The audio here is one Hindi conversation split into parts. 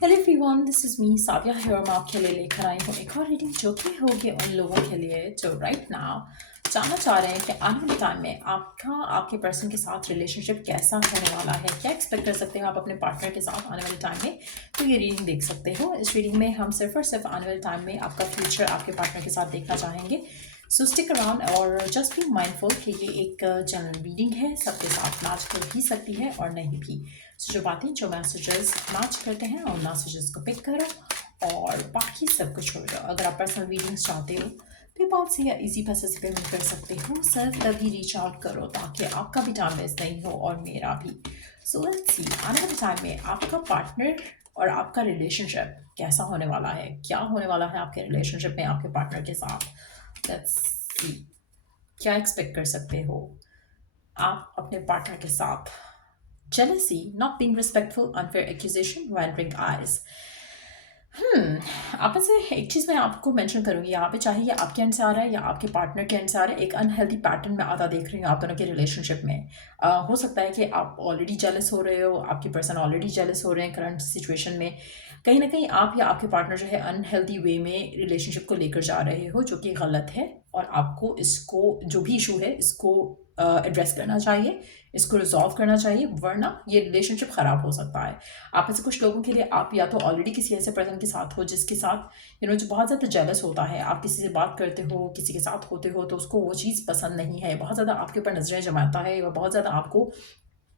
Hello everyone, this is me Saviya है और मैं आपके लिए लेकर आई हूँ एक और रीडिंग जो कि होगी उन लोगों के लिए जो राइट नाउ जानना चाह रहे हैं कि आने वाले टाइम में आपका आपके पर्सन के साथ रिलेशनशिप कैसा होने वाला है, क्या एक्सपेक्ट कर सकते हो आप अपने पार्टनर के साथ आने वाले टाइम में। तो ये रीडिंग देख सकते हो। इस रीडिंग में हम सिर्फ और सिर्फ आने वाले टाइम में आपका फ्यूचर आपके पार्टनर के साथ देखना चाहेंगे। सो स्टिक अराउंड और जस्ट बी माइंडफुल कि ये एक जनरल रीडिंग है, सबके साथ मैच कर भी सकती है और नहीं भी। सो जो बातें जो मैसेजेस मैच करते हैं उन मैसेजेस को पिक करो और बाकी सब कुछ छोड़ दो। अगर आप पर्सनल रीडिंग्स चाहते हो पेपाल से या इजी पैसे से पेमेंट कर सकते हो। सर तभी रीच आउट करो ताकि आपका भी टाइम वेस्ट नहीं हो और मेरा भी। सो लेट्स सी आने वाले टाइम में आपका पार्टनर और आपका रिलेशनशिप कैसा होने वाला है, क्या होने वाला है आपके रिलेशनशिप में आपके पार्टनर के साथ। लेट्स सी क्या एक्सपेक्ट कर सकते हो आप अपने पार्टनर के साथ। Jealousy, not being respectful, unfair accusation, wandering eyes. आप में से एक चीज़ मैं आपको मेंशन करूँगी यहाँ पे, चाहे ये आपके एंड से आ रहा है या आपके पार्टनर के एंड से आ रहा है, एक अनहेल्दी पैटर्न में आता देख रही हूँ आप दोनों के रिलेशनशिप में। हो सकता है कि आप ऑलरेडी जेलस हो रहे हो, आपके पर्सन ऑलरेडी जेलस हो रहे हैं करंट सिचुएशन में। कहीं ना कहीं आप या आपके पार्टनर जो है अनहेल्दी वे में रिलेशनशिप को लेकर जा रहे हो, जो कि गलत है। और आपको इसको जो भी इशू है इसको एड्रेस करना चाहिए, इसको रिजॉल्व करना चाहिए, वरना ये रिलेशनशिप ख़राब हो सकता है। आप में से कुछ लोगों के लिए आप या तो ऑलरेडी किसी ऐसे पर्सन के साथ हो जिसके साथ जो बहुत ज़्यादा जेलस होता है। आप किसी से बात करते हो, किसी के साथ होते हो तो उसको वो चीज़ पसंद नहीं है, बहुत ज़्यादा आपके ऊपर नजरें जमाता है, वह बहुत ज़्यादा आपको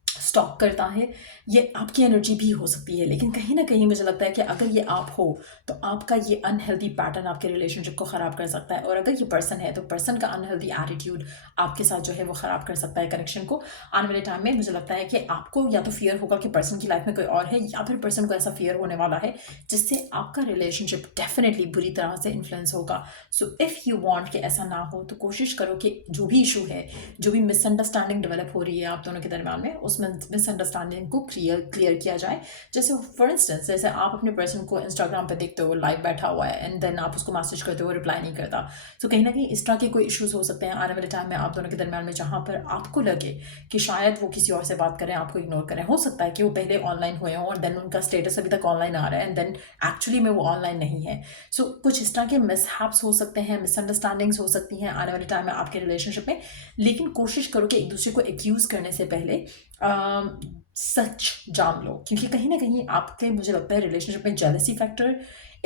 स्टॉक करता है। ये आपकी एनर्जी भी हो सकती है, लेकिन कहीं ना कहीं मुझे लगता है कि अगर ये आप हो तो आपका ये अनहेल्दी पैटर्न आपके रिलेशनशिप को ख़राब कर सकता है। और अगर ये पर्सन है तो पर्सन का अनहेल्दी एटीट्यूड आपके साथ जो है वो ख़राब कर सकता है कनेक्शन को। आने वाले टाइम में मुझे लगता है कि आपको या तो फियर होगा कि पर्सन की लाइफ में कोई और है, या फिर पर्सन को ऐसा फियर होने वाला है जिससे आपका रिलेशनशिप डेफिनेटली बुरी तरह से इन्फ्लुएंस होगा। सो इफ़ यू वांट कि ऐसा ना हो तो कोशिश करो कि जो भी इशू है, जो भी मिसअंडरस्टैंडिंग डेवलप हो रही है आप दोनों के दरमियान में, उसमें मिसअंडरस्टैंडिंग को क्लियर किया जाए। जैसे फॉर इंस्टेंस, जैसे आप अपने पर्सन को इंस्टाग्राम पे देखते हो लाइव बैठा हुआ है एंड देन आप उसको मैसेज करते हो, रिप्लाई नहीं करता। तो कहीं ना कहीं इस तरह के कोई इश्यूज हो सकते हैं आने वाले टाइम में आप दोनों के दरमियान में, जहाँ पर आपको लगे कि शायद वो किसी और से बात करें, आपको इग्नोर करें। हो सकता है कि वो पहले ऑनलाइन हुए हों और देन उनका स्टेटस अभी तक ऑनलाइन आ रहा है एंड देन एक्चुअली में वो ऑनलाइन नहीं है। सो कुछ इस तरह के मिसहैप्स हो सकते हैं, मिसअंडरस्टैंडिंग्स हो सकती हैं आने वाले टाइम में आपके रिलेशनशिप में। लेकिन कोशिश करो कि एक दूसरे को एक्यूज करने से पहले सच जान लो, क्योंकि कहीं ना कहीं आपके मुझे लगता है रिलेशनशिप में जेलसी फैक्टर,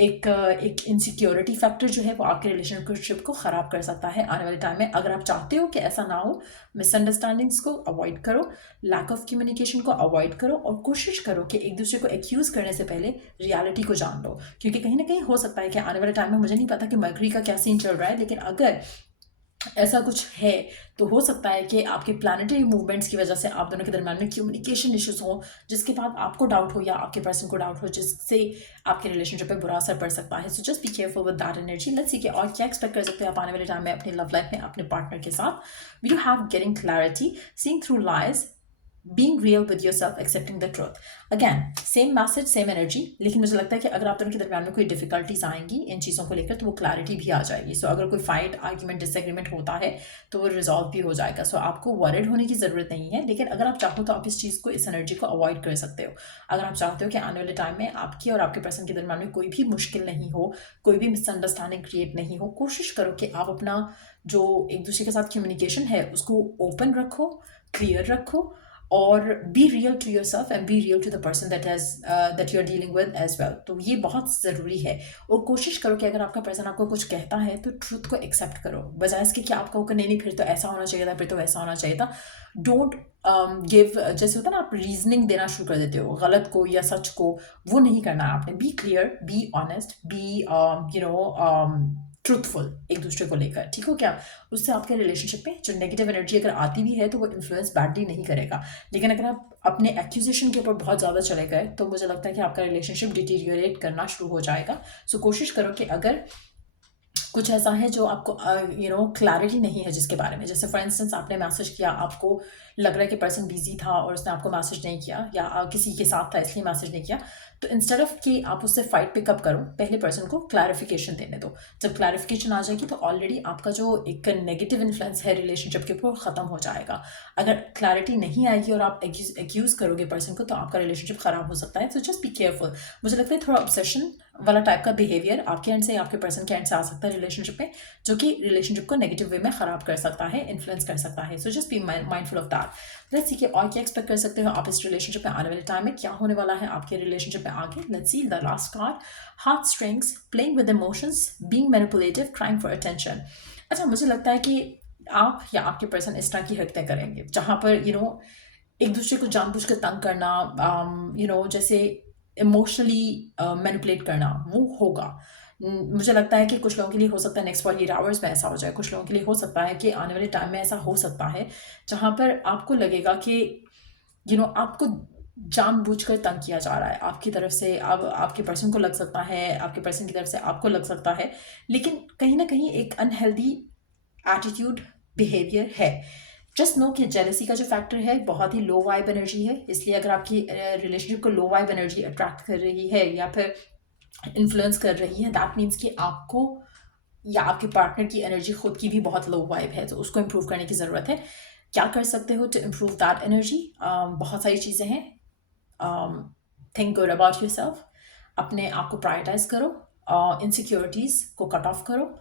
एक इनसिक्योरिटी फैक्टर जो है वो आपके रिलेशनशिप को ख़राब कर सकता है आने वाले टाइम में। अगर आप चाहते हो कि ऐसा ना हो, मिसअंडरस्टैंडिंग्स को अवॉइड करो, लैक ऑफ कम्युनिकेशन को अवॉइड करो और कोशिश करो कि एक दूसरे को एक्यूज़ करने से पहले रियलिटी को जान लो। क्योंकि कहीं ना कहीं हो सकता है कि आने वाले टाइम में, मुझे नहीं पता कि मरकरी का क्या सीन चल रहा है, लेकिन अगर ऐसा कुछ है तो हो सकता है कि आपके प्लानिटरी मूवमेंट्स की वजह से आप दोनों के दरमियान में कम्युनिकेशन इश्यूज हो, जिसके बाद आपको डाउट हो या आपके पर्सन को डाउट हो, जिससे आपके रिलेशनशिप पे बुरा असर पड़ सकता है। So just be careful with that energy. Let's see कि और क्या एक्सपेक्ट कर सकते हैं आप आने वाले टाइम में अपनी लव लाइफ में अपने पार्टनर के साथ। We do have getting clarity, seeing through lies, being real with yourself, accepting the truth. Again, same message, same energy, लेकिन मुझे लगता है कि अगर आप दोनों के दरमियान में कोई डिफिकल्टीज आएंगी इन चीज़ों को लेकर तो वो क्लैरिटी भी आ जाएगी। सो अगर कोई फाइट, आर्ग्यूमेंट, डिसएग्रीमेंट होता है तो वो रिजॉल्व भी हो जाएगा। सो आपको वरिड होने की ज़रूरत नहीं है, लेकिन अगर आप चाहो तो आप इस चीज़ को, इस एनर्जी को अवॉइड कर सकते हो। अगर आप चाहते हो कि आने वाले टाइम में आपके और आपके पर्सन के दरमियान में कोई भी मुश्किल नहीं हो, कोई भी मिसअंडरस्टैंडिंग क्रिएट नहीं हो, कोशिश करो कि आप अपना जो एक दूसरे के साथ कम्युनिकेशन है उसको ओपन रखो, क्लियर रखो और be real to yourself and be real to the person that you are dealing with as well. तो ये बहुत ज़रूरी है। और कोशिश करो कि अगर आपका पर्सन आपको कुछ कहता है तो ट्रूथ को एक्सेप्ट करो, बजाय इसके कि आपका होकर नहीं फिर तो ऐसा होना चाहिए था, फिर तो वैसा होना चाहिए था। डोंट गिव, जैसे होता है ना, आप रीजनिंग देना शुरू कर देते हो गलत को या सच को, वो नहीं करना है आपने। Be clear, be honest, be truthful एक दूसरे को लेकर, ठीक हो क्या। उससे आपके रिलेशनशिप में जो नेगेटिव एनर्जी अगर आती भी है तो वो इन्फ्लुएंस बैडली नहीं करेगा। लेकिन अगर आप अपने एक्यूजेशन के ऊपर बहुत ज़्यादा चले गए तो मुझे लगता है कि आपका रिलेशनशिप डिटीरियोरेट करना शुरू हो जाएगा। सो कोशिश करो कि अगर कुछ ऐसा है जो आपको क्लैरिटी नहीं है जिसके बारे में, जैसे फॉर इंस्टेंस आपने मैसेज किया, आपको लग रहा है कि पर्सन बिजी था और उसने आपको मैसेज नहीं किया, या किसी के साथ था इसलिए मैसेज नहीं किया, तो इंस्टेड ऑफ कि आप उससे फाइट पिकअप करो, पहले पर्सन को क्लैरिफिकेशन देने दो। जब क्लैरिफिकेशन आ जाएगी तो ऑलरेडी आपका जो एक नेगेटिव इन्फ्लुएंस है रिलेशनशिप के ऊपर ख़त्म हो जाएगा। अगर क्लैरिटी नहीं आएगी और आप एक्यूज़ करोगे पर्सन को, तो आपका रिलेशनशिप ख़राब हो सकता है। So just be careful. मुझे लगता है थोड़ा ऑब्सेशन वाला टाइप का बिहेवियर आपके एंड से, आपके पर्सन के एंड से आ सकता है रिलेशनशिप में, जो कि रिलेशनशिप को नेगेटिव वे में ख़राब कर सकता है, इन्फ्लुएंस कर सकता है। So just be mindful of that. Let's see कि और क्या एक्सपेक्ट कर सकते हो आप इस रिलेशनशिप में आने वाले टाइम में, क्या होने वाला है आपके रिलेशनशिप में आगे। Let's see the last card, heart strings, playing with emotions, being manipulative, crying for attention. अच्छा, मुझे लगता है कि आप या आपके पर्सन इस तरह की हरकतें करेंगे जहाँ पर एक दूसरे को जानबूझ कर तंग करना, जैसे इमोशनली मैनिपुलेट करना, वो होगा। मुझे लगता है कि कुछ लोगों के लिए हो सकता है नेक्स्ट 48 आवर्स में ऐसा हो जाए, कुछ लोगों के लिए हो सकता है कि आने वाले टाइम में ऐसा हो सकता है जहाँ पर आपको लगेगा कि आपको जानबूझकर तंग किया जा रहा है आपकी तरफ से। अब आपके पर्सन को लग सकता है, आपके पर्सन की तरफ से आपको लग सकता है, लेकिन कहीं ना कहीं एक अनहेल्दी एटीट्यूड, बिहेवियर है। जस्ट नो कि जेलसी का जो फैक्टर है बहुत ही लो वाइब एनर्जी है, इसलिए अगर आपकी रिलेशनशिप को लो वाइब एनर्जी अट्रैक्ट कर रही है या फिर इन्फ्लुएंस कर रही है, दैट मीन्स कि आपको या आपके पार्टनर की एनर्जी खुद की भी बहुत लो वाइब है, तो उसको इम्प्रूव करने की ज़रूरत है। क्या कर सकते हो टू इम्प्रूव दैट एनर्जी? बहुत सारी चीज़ें हैं। Think good about your self, अपने आप को प्रायोरिटाइज करो, इनसिक्योरिटीज़ को कट ऑफ करो।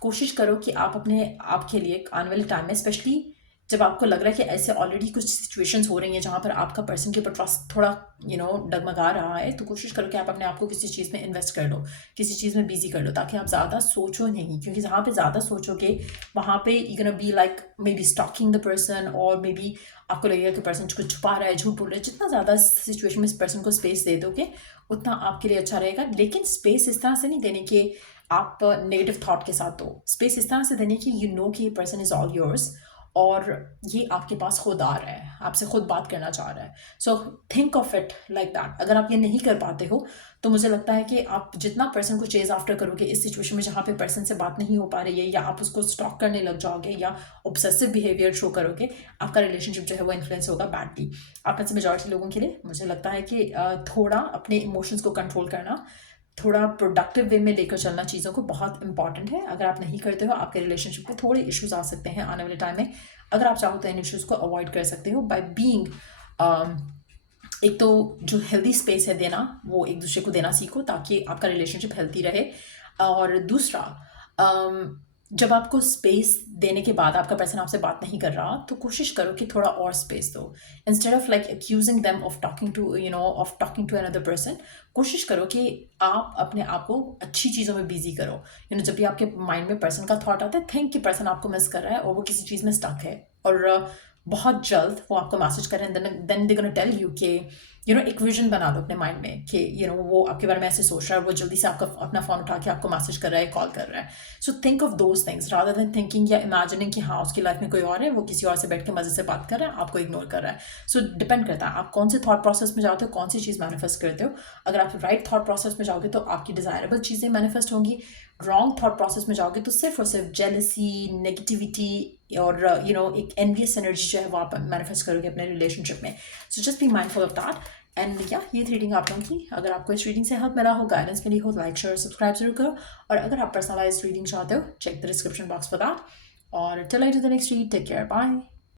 कोशिश करो कि आप अपने आप के लिए आने वाले टाइम में, स्पेशली जब आपको लग रहा है कि ऐसे ऑलरेडी कुछ सिचुएशंस हो रही हैं जहाँ पर आपका पर्सन के ऊपर ट्रस्ट थोड़ा डगमगा रहा है, तो कोशिश करो कि आप अपने आप को किसी चीज़ में इन्वेस्ट कर लो, किसी चीज़ में बिजी कर लो, ताकि आप ज़्यादा सोचो नहीं, क्योंकि जहाँ पे ज़्यादा सोचोगे वहाँ पे you gonna be like maybe stalking the person, और मे बी आपको लगेगा कि पर्सन कुछ छुपा रहा है, झूठ बोल रहा है। जितना ज़्यादा सिचुएशन में इस पर्सन को स्पेस दे दोगे उतना आपके लिए अच्छा रहेगा। लेकिन स्पेस इस तरह से नहीं देने कि आप नेगेटिव थॉट के साथ दो, स्पेस इस तरह से देने की कि ये पर्सन इज़ ऑल योर्स और ये आपके पास खुद आ रहा है, आपसे खुद बात करना चाह रहा है। So think of it like that. अगर आप ये नहीं कर पाते हो तो मुझे लगता है कि आप जितना पर्सन को चेज आफ्टर करोगे इस सिचुएशन में जहाँ पे पर्सन से बात नहीं हो पा रही है, या आप उसको स्टॉक करने लग जाओगे या ऑब्सेसिव बिहेवियर शो करोगे, आपका रिलेशनशिप जो है वो इन्फ्लुएंस होगा बैडली। आप में से मेजॉरिटी लोगों के लिए मुझे लगता है कि थोड़ा अपने इमोशंस को कंट्रोल करना, थोड़ा प्रोडक्टिव वे में लेकर चलना चीज़ों को बहुत इंपॉर्टेंट है। अगर आप नहीं करते हो, आपके रिलेशनशिप में थोड़े इश्यूज आ सकते हैं आने वाले टाइम में। अगर आप चाहो तो इन इश्यूज को अवॉइड कर सकते हो बाय बीइंग, एक तो जो हेल्दी स्पेस है देना, वो एक दूसरे को देना सीखो ताकि आपका रिलेशनशिप हेल्दी रहे। और दूसरा, जब आपको स्पेस देने के बाद आपका पर्सन आपसे बात नहीं कर रहा, तो कोशिश करो कि थोड़ा और स्पेस दो। Instead of like accusing them of talking to another person, कोशिश करो कि आप अपने आप को अच्छी चीज़ों में बिजी करो। जब भी आपके माइंड में पर्सन का थॉट आता है, थिंक कि पर्सन आपको मिस कर रहा है और वो किसी चीज़ में स्टक है, और बहुत जल्द वो आपको मैसेज कर रहे हैं, then they gonna tell you कि एक विजन बना लो अपने माइंड में कि वो आपके बारे में ऐसे सोच रहा है, वो जल्दी से आपका अपना फ़ोन उठा के आपको मैसेज कर रहा है, कॉल कर रहा है। So think of those things rather than thinking या इमेजिनिंग कि हाँ उसकी लाइफ में कोई और है, वो किसी और से बैठ के मज़े से बात कर रहा है, आपको इग्नोर कर रहा है। सो डिपेंड करता है आप कौन से थॉट प्रोसेस में जाते हो, कौन सी चीज़ मैनिफेस्ट करते हो। अगर आप राइट थॉट प्रोसेस में जाओगे तो आपकी डिज़ायरेबल चीज़ें मैनिफेस्ट होंगी, रॉन्ग थॉट प्रोसेस में जाओगे तो सिर्फ और सिर्फ जेलसी, नेगेटिविटी और एक एनवियस एनर्जी जो है वो आप मैनिफेस्ट करोगे अपने रिलेशनशिप में। So just be mindful of that. And या ये रीडिंग आप लोगों की, अगर आपको इस रीडिंग से हेल्प मिला हो, गाइडेंस मिली हो, लाइक शेयर सब्सक्राइब जरूर करो। और अगर आप पर्सनलाइज रीडिंग चाहते हो, check the description box for that. और till I do the next read, take care, bye.